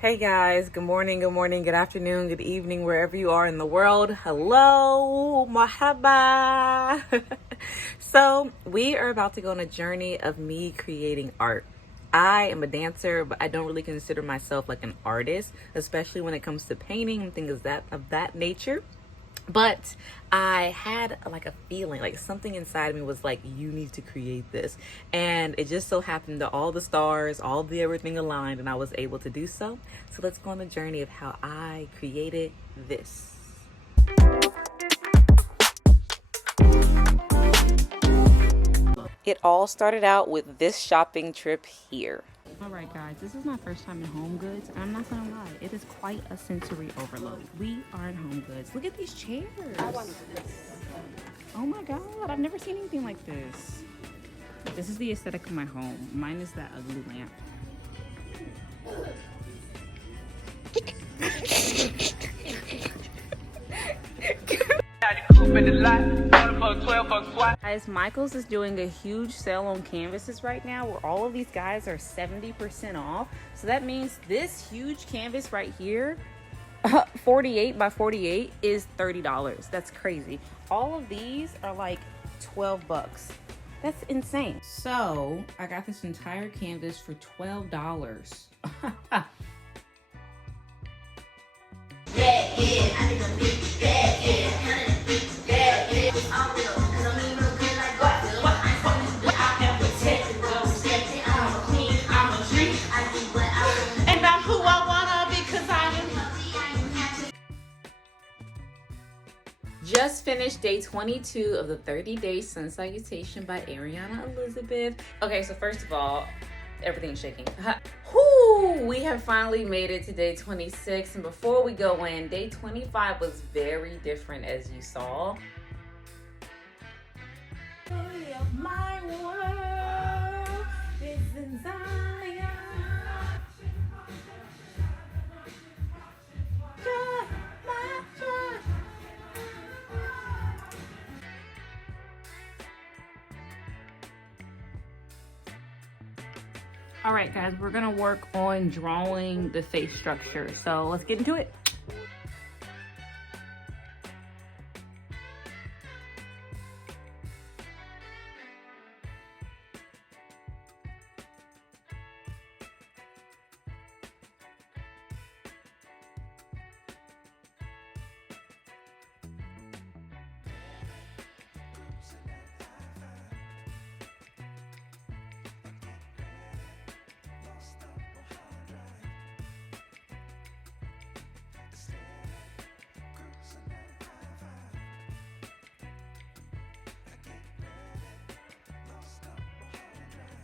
Hey guys, good morning, good afternoon, good evening, wherever you are in the world. Hello, mahaba. So, we are about to go on a journey of me creating art. I am a dancer, but I don't really consider myself like an artist, especially when it comes to painting and things of that nature. But I had like a feeling, like something inside of me was like, you need to create this. And it just so happened that all the stars, all the everything aligned, and I was able to do so. So let's go on the journey of how I created this. It all started out with this shopping trip here. All right, guys, this is my first time in Home Goods, and I'm not gonna lie, it is quite a sensory overload. We are in Home Goods. Look at these chairs. Oh my god, I've never seen anything like this. This is the aesthetic of my home. Mine is that ugly lamp. Guys, Michael's is doing a huge sale on canvases right now where all of these guys are 70% off. So that means this huge canvas right here, 48 by 48, is $30. That's crazy. All of these are like 12 bucks. That's insane. So I got this entire canvas for $12. Just finished day 22 of the 30-day sun salutation by Ariana Elizabeth. Okay, so first of all, everything's shaking. Whoo, we have finally made it to day 26. And before we go in, day 25 was very different, as you saw. My world is in Zion. All right, guys, we're gonna work on drawing the face structure. So let's get into it.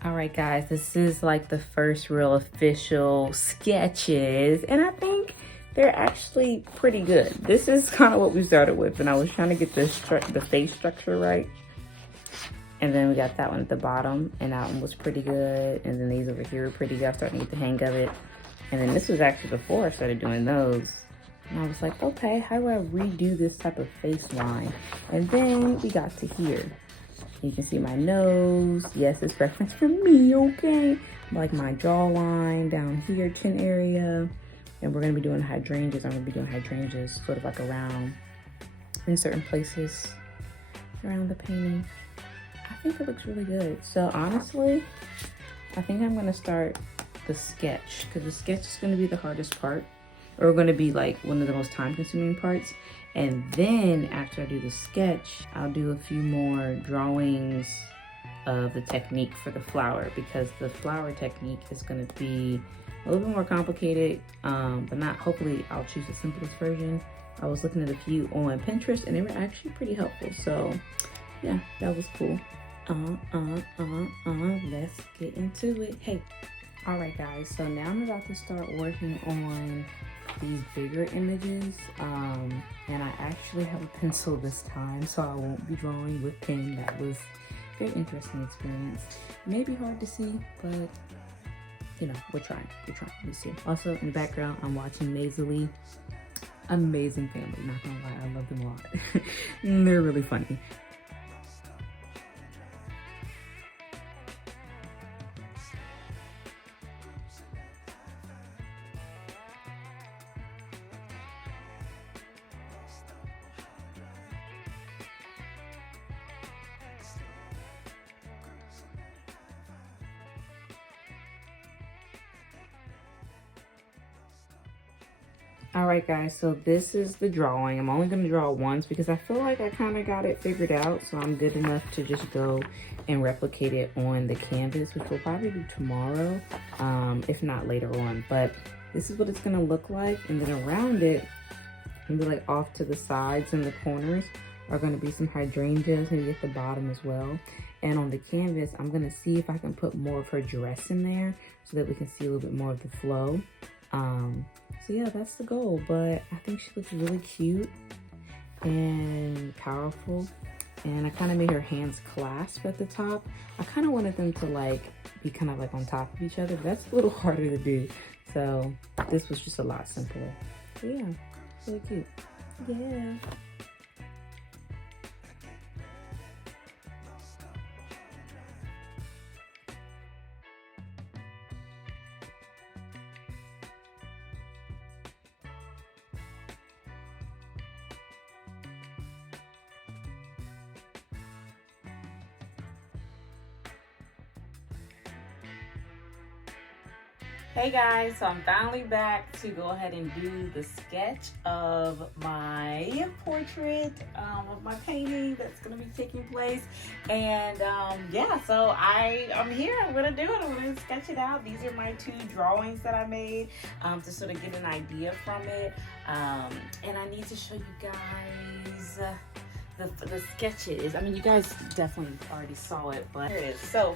All right, guys, this is like the first real official sketches, and I think they're actually pretty good. This is kind of what we started with, and I was trying to get the face structure right. And then we got that one at the bottom, and that one was pretty good. And then these over here were pretty good. I was starting to get the hang of it. And then this was actually before I started doing those. And I was like, okay, how do I redo this type of face line? And then we got to here. You can see my nose. Yes, it's reference for me, okay? Like my jawline down here, chin area. And we're gonna be doing hydrangeas. I'm gonna be doing hydrangeas sort of like around in certain places around the painting. I think it looks really good. So honestly, I think I'm gonna start the sketch because the sketch is gonna be the hardest part, or gonna be like one of the most time consuming parts. And then after I do the sketch, I'll do a few more drawings of the technique for the flower, because the flower technique is gonna be a little bit more complicated, but not, hopefully I'll choose the simplest version. I was looking at a few on Pinterest and they were actually pretty helpful. So yeah, that was cool. Let's get into it. Hey, all right guys, so now I'm about to start working on these bigger images, and I actually have a pencil this time, so I won't be drawing with pen. That was a very interesting experience. It may be hard to see, but you know, we're trying. We'll see. Also in the background, I'm watching Nasally. Amazing family, not gonna lie, I love them a lot. They're really funny. All right, guys, so this is the drawing. I'm only gonna draw once because I feel like I kind of got it figured out, so I'm good enough to just go and replicate it on the canvas, which we'll probably do tomorrow, if not later on. But this is what it's gonna look like, and then around it, and be like off to the sides and the corners are gonna be some hydrangeas, maybe at the bottom as well. And on the canvas, I'm gonna see if I can put more of her dress in there so that we can see a little bit more of the flow. So yeah, that's the goal, but I think she looks really cute and powerful. And I kind of made her hands clasp at the top. I kind of wanted them to like be kind of like on top of each other, but that's a little harder to do. So this was just a lot simpler. So yeah, really cute. Yeah. Hey guys, so I'm finally back to go ahead and do the sketch of my portrait, of my painting that's going to be taking place. And yeah, so I'm here. I'm going to do it. I'm going to sketch it out. These are my 2 drawings that I made to sort of get an idea from it. And I need to show you guys the sketches. I mean, you guys definitely already saw it, but here it is. So,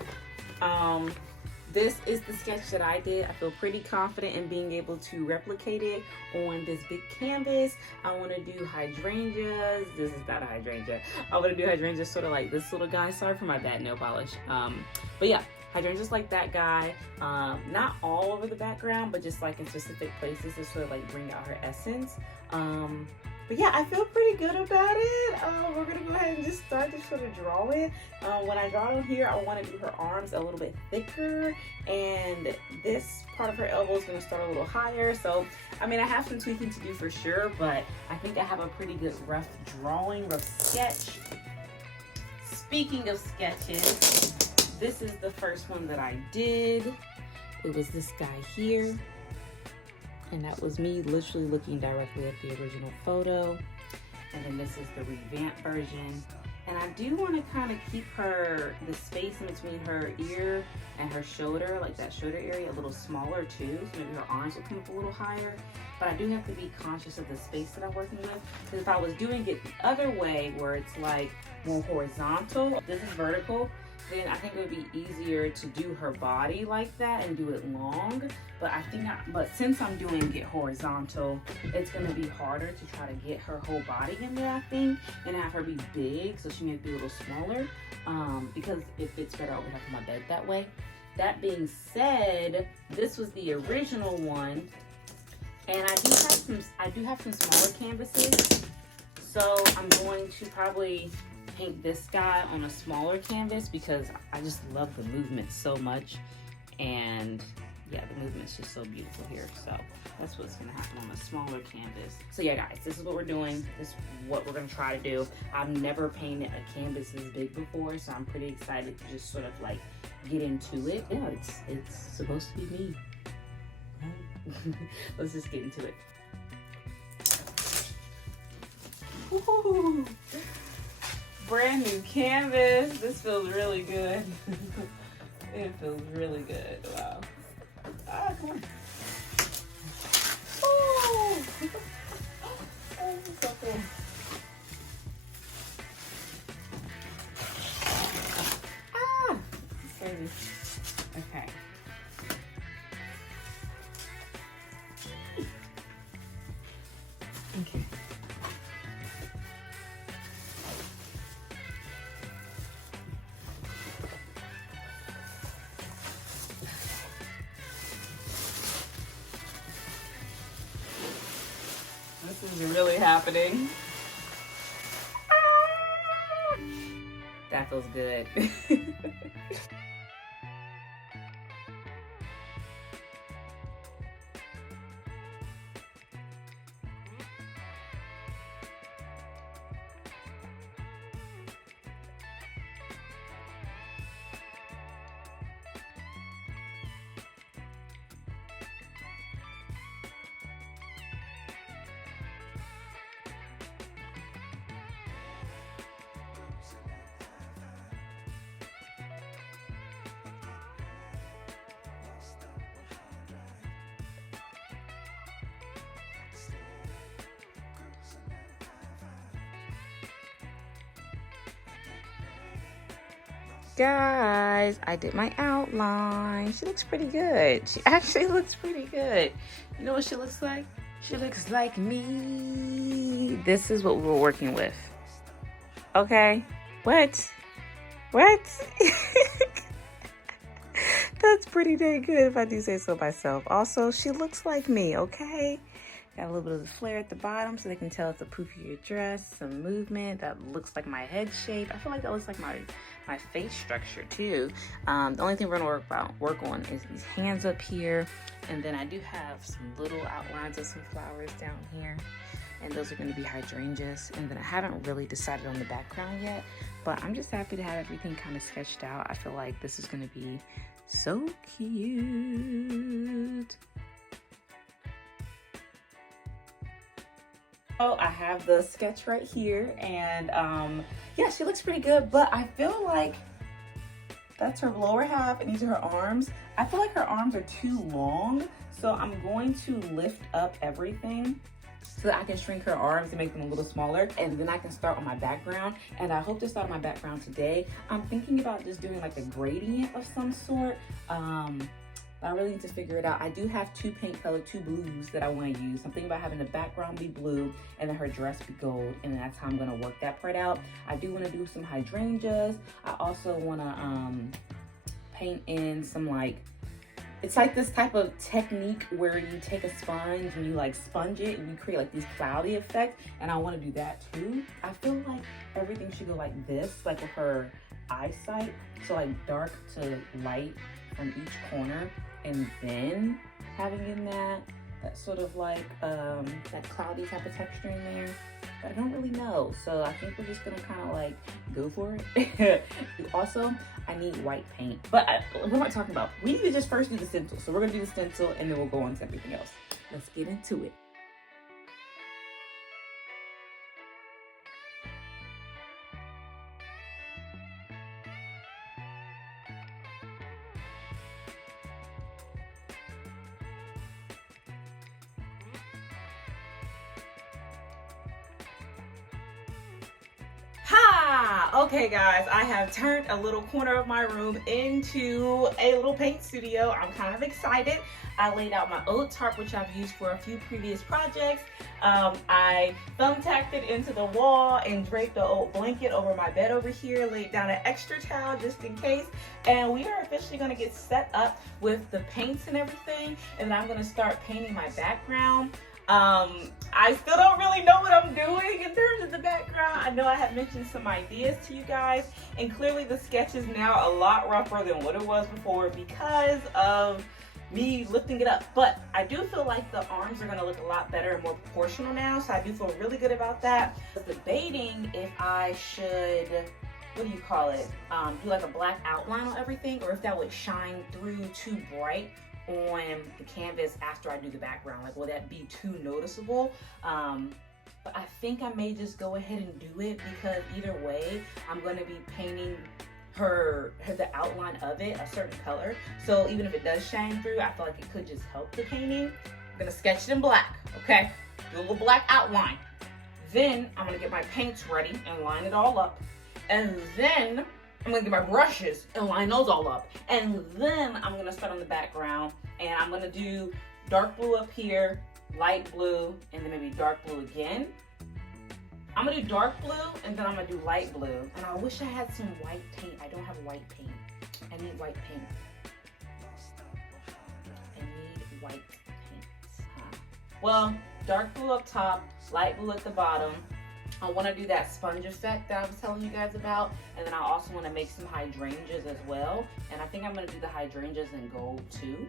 this is the sketch that I did. I feel pretty confident in being able to replicate it on this big canvas. I want to do hydrangeas. This is not a hydrangea. I want to do hydrangeas sort of like this little guy. Sorry for my bad nail polish. But yeah, hydrangeas like that guy. Not all over the background, but just like in specific places to sort of like bring out her essence. But yeah, I feel pretty good about it. We're gonna go ahead and just start to sort of draw it. When I draw on here, I want to do her arms a little bit thicker, and this part of her elbow is gonna start a little higher. So, I mean, I have some tweaking to do for sure, but I think I have a pretty good rough drawing, rough sketch. Speaking of sketches, this is the first one that I did. It was this guy here. And that was me literally looking directly at the original photo. And then this is the revamped version. And I do want to kind of keep the space in between her ear and her shoulder, like that shoulder area, a little smaller too. So maybe her arms will come up a little higher. But I do have to be conscious of the space that I'm working with. Because if I was doing it the other way, where it's like more horizontal, this is vertical, then I think it would be easier to do her body like that and do it long. But but since I'm doing it horizontal, it's gonna be harder to try to get her whole body in there, I think, and have her be big, so she may be a little smaller, because it fits better over top of my bed that way. That being said, this was the original one, and I do have some smaller canvases, so I'm going to probably paint this guy on a smaller canvas because I just love the movement so much. And yeah, the movement's just so beautiful here. So that's what's gonna happen on a smaller canvas. So yeah, guys, this is what we're doing. This is what we're gonna try to do. I've never painted a canvas this big before, so I'm pretty excited to just sort of like get into it. Yeah, it's supposed to be me. Let's just get into it. Woo-hoo. Brand new canvas. This feels really good. It feels really good. Wow. Ah, come on. Oh, this is so cool. Ah, crazy. Okay. Okay. This is really happening. Ah! That feels good. Guys, I did my outline. She looks pretty good. She actually looks pretty good. You know what she looks like? She looks like me. This is what we were working with. Okay. What? That's pretty dang good if I do say so myself. Also, she looks like me, okay? Got a little bit of the flare at the bottom so they can tell it's a poofier dress, some movement that looks like my head shape. I feel like that looks like my face structure too. The only thing we're gonna work on is these hands up here. And then I do have some little outlines of some flowers down here. And those are gonna be hydrangeas. And then I haven't really decided on the background yet, but I'm just happy to have everything kind of sketched out. I feel like this is gonna be so cute. Oh, I have the sketch right here, and yeah, she looks pretty good, but I feel like that's her lower half and these are her arms. I feel like her arms are too long, so I'm going to lift up everything so that I can shrink her arms and make them a little smaller, and then I can start on my background. And I hope to start on my background today. I'm thinking about just doing like a gradient of some sort. I really need to figure it out. I do have two blues that I want to use. I'm thinking about having the background be blue and then her dress be gold, and that's how I'm going to work that part out. I do want to do some hydrangeas. I also want to paint in some it's like this type of technique where you take a sponge and you like sponge it and you create like these cloudy effects, and I want to do that too. I feel like everything should go like this, like with her eyesight, so like dark to light from each corner, and then having in that sort of like that cloudy type of texture in there. But I don't really know, so I think we're just gonna kind of like go for it. Also, I need white paint, but what am I talking about? We need to just first do the stencil. So we're gonna do the stencil and then we'll go on to everything else. Let's get into it. Okay guys, I have turned a little corner of my room into a little paint studio. I'm kind of excited. I laid out my old tarp, which I've used for a few previous projects. I thumbtacked it into the wall and draped the old blanket over my bed over here, laid down an extra towel just in case. And we are officially gonna get set up with the paints and everything. And then I'm gonna start painting my background. I still don't really know what I'm doing in terms of the background. I know I have mentioned some ideas to you guys, and clearly the sketch is now a lot rougher than what it was before because of me lifting it up. But I do feel like the arms are gonna look a lot better and more proportional now, so I do feel really good about that. I was debating if I should, what do you call it, do like a black outline on everything, or if that would shine through too bright on the canvas after I do the background. Like, will that be too noticeable? But I think I may just go ahead and do it, because either way, I'm gonna be painting the outline of it a certain color. So even if it does shine through, I feel like it could just help the painting. I'm gonna sketch it in black, okay? Do a little black outline. Then I'm gonna get my paints ready and line it all up. And then I'm gonna get my brushes and line those all up. And then I'm gonna start on the background, and I'm gonna do dark blue up here, light blue, and then maybe dark blue again. I'm gonna do dark blue, and then I'm gonna do light blue. And I wish I had some white paint. I don't have white paint. I need white paint. I need white paint. Well, dark blue up top, light blue at the bottom. I want to do that sponge effect that I was telling you guys about, and then I also want to make some hydrangeas as well. And I think I'm going to do the hydrangeas in gold too,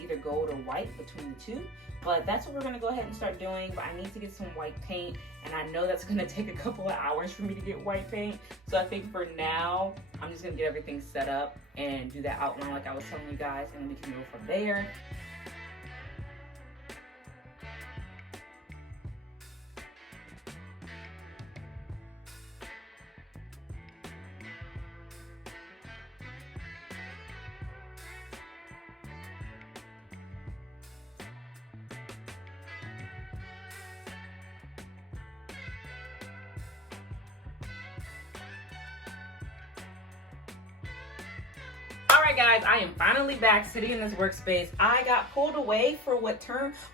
either gold or white, between the two. But that's what we're going to go ahead and start doing. But I need to get some white paint, and I know that's going to take a couple of hours for me to get white paint. So I think for now, I'm just going to get everything set up and do that outline like I was telling you guys, and we can go from there. right, guys, I am finally back sitting in this workspace. I got pulled away for what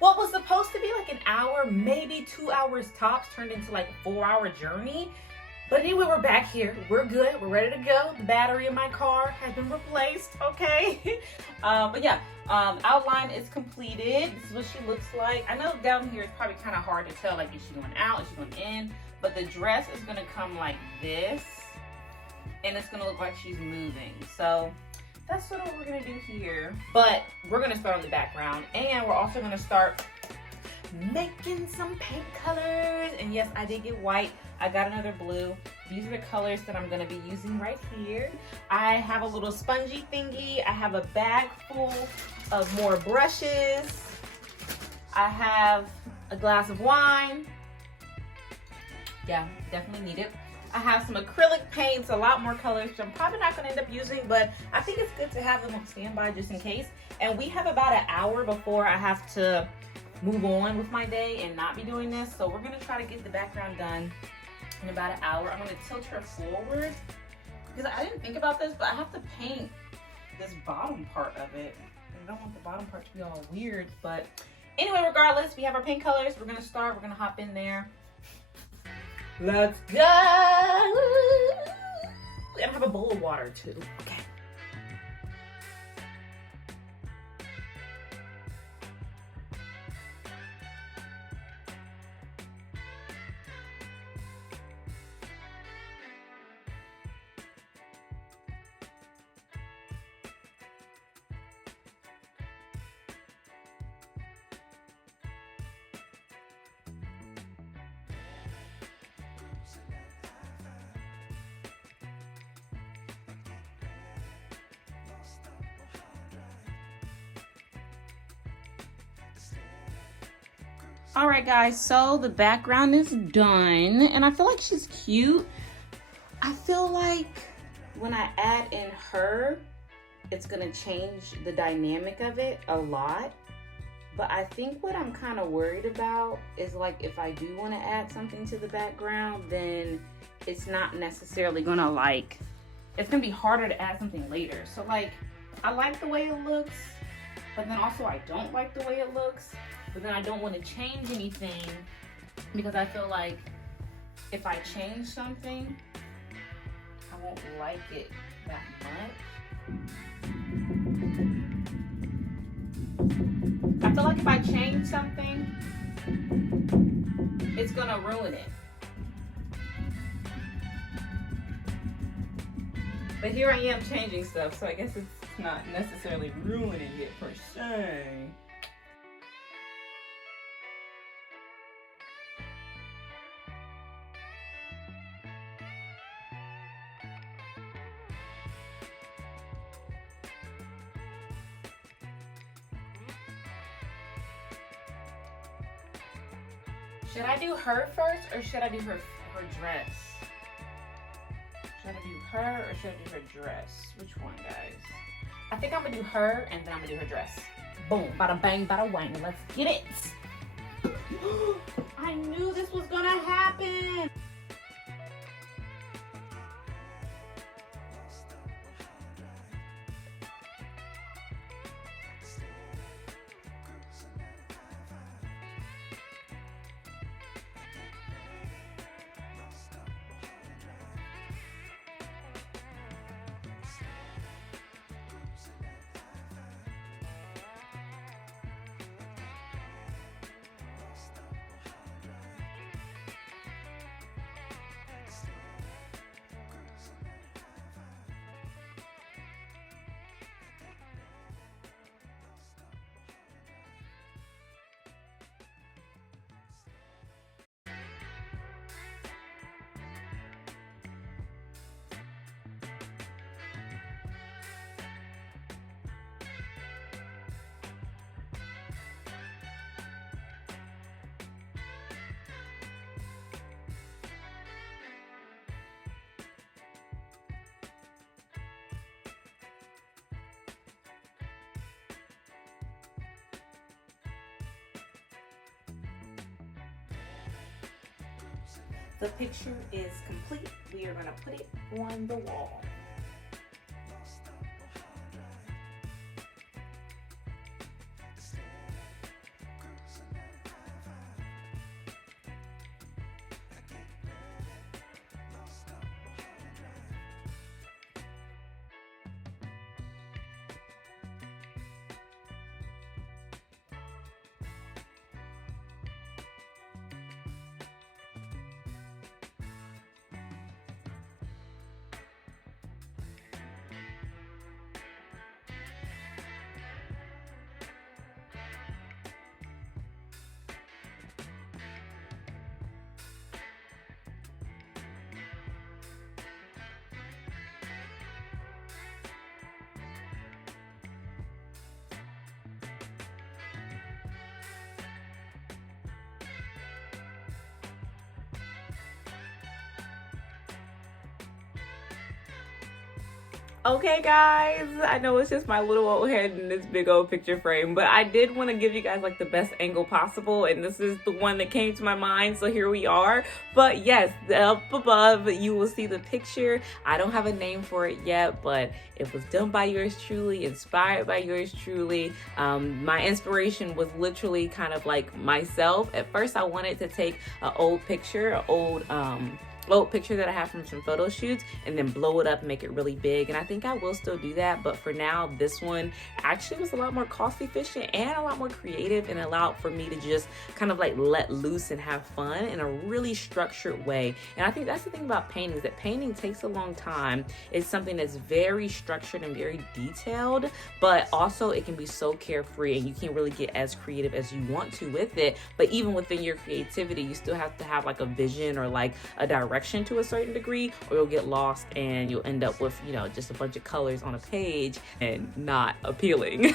was supposed to be like an hour, maybe 2 hours tops, turned into like a 4-hour journey. But anyway, we're back here. We're good. We're ready to go. The battery in my car has been replaced. Okay. But yeah, outline is completed. This is what she looks like. I know down here it's probably kind of hard to tell, like, is she going out, is she going in? But the dress is going to come like this, and it's going to look like she's moving. So that's sort of what we're going to do here. But we're going to start on the background, and we're also going to start making some paint colors. And yes, I did get white. I got another blue. These are the colors that I'm going to be using right here. I have a little spongy thingy. I have a bag full of more brushes. I have a glass of wine. Yeah, definitely need it. I have some acrylic paints, a lot more colors, which I'm probably not going to end up using, but I think it's good to have them on standby just in case. And we have about an hour before I have to move on with my day and not be doing this. So we're going to try to get the background done in about an hour. I'm going to tilt her forward because I didn't think about this, but I have to paint this bottom part of it. I don't want the bottom part to be all weird, but anyway, regardless, we have our paint colors. We're going to start. We're going to hop in there. Let's go. And I have a bowl of water too. Okay. All right, guys, so the background is done, and I feel like she's cute. I feel like when I add in her, it's gonna change the dynamic of it a lot. But I think what I'm kind of worried about is, like, if I do want to add something to the background, then it's not necessarily gonna, like, it's gonna be harder to add something later. So, like, I like the way it looks, but then also I don't like the way it looks. But then I don't want to change anything because I feel like if I change something, I won't like it that much. I feel like if I change something, it's gonna ruin it. But here I am changing stuff, so I guess it's not necessarily ruining it per se. Should I do her first or should I do her dress? Should I do her or should I do her dress? Which one, guys? I think I'm gonna do her and then I'm gonna do her dress. Boom, bada bang, bada wang. Let's get it. I knew this was gonna happen. The picture is complete. We are gonna put it on the wall. Okay, guys, I know it's just my little old head in this big old picture frame, but I did want to give you guys like the best angle possible, and this is the one that came to my mind, so here we are. But yes, up above you will see the picture. I don't have a name for it yet, but it was done by yours truly, inspired by yours truly. My inspiration was literally kind of like myself. At first I wanted to take an old picture, an old picture that I have from some photo shoots and then blow it up and make it really big, and I think I will still do that, but for now this one actually was a lot more cost efficient and a lot more creative, and allowed for me to just kind of like let loose and have fun in a really structured way. And I think that's the thing about painting, is that painting takes a long time. It's something that's very structured and very detailed, but also it can be so carefree and you can't really get as creative as you want to with it. But even within your creativity, you still have to have like a vision or like a direction to a certain degree, or you'll get lost and you'll end up with, you know, just a bunch of colors on a page and not appealing.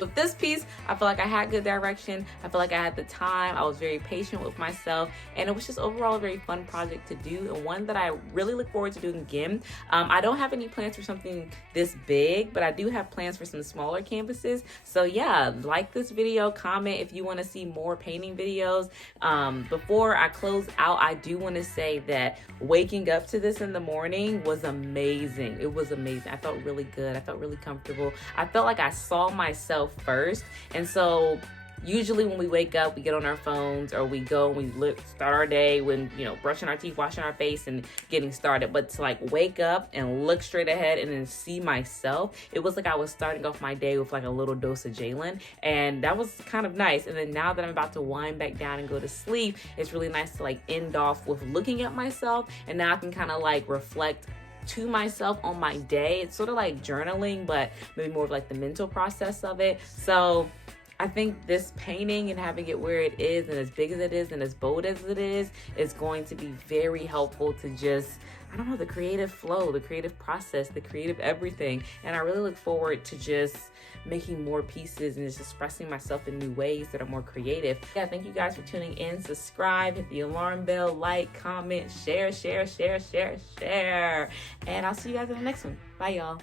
With this piece, I feel like I had good direction. I feel like I had the time. I was very patient with myself, and it was just overall a very fun project to do, and one that I really look forward to doing again. I don't have any plans for something this big, but I do have plans for some smaller canvases. So yeah, like this video, comment if you want to see more painting videos. Before I close out, I do want to say that waking up to this in the morning was amazing. It was amazing. I felt really good. I felt really comfortable. I felt like I saw myself first. And so usually when we wake up, we get on our phones, or we go and we start our day when, you know, brushing our teeth, washing our face and getting started. But to like wake up and look straight ahead and then see myself, it was like I was starting off my day with like a little dose of Jalen, and that was kind of nice. And then now that I'm about to wind back down and go to sleep, it's really nice to like end off with looking at myself, and now I can kind of like reflect to myself on my day. It's sort of like journaling, but maybe more of like the mental process of it. So I think this painting and having it where it is, and as big as it is and as bold as it is going to be very helpful to just, I don't know, the creative flow, the creative process, the creative everything. And I really look forward to just making more pieces and just expressing myself in new ways that are more creative. Yeah, thank you guys for tuning in. Subscribe, hit the alarm bell, like, comment, share. And I'll see you guys in the next one. Bye, y'all.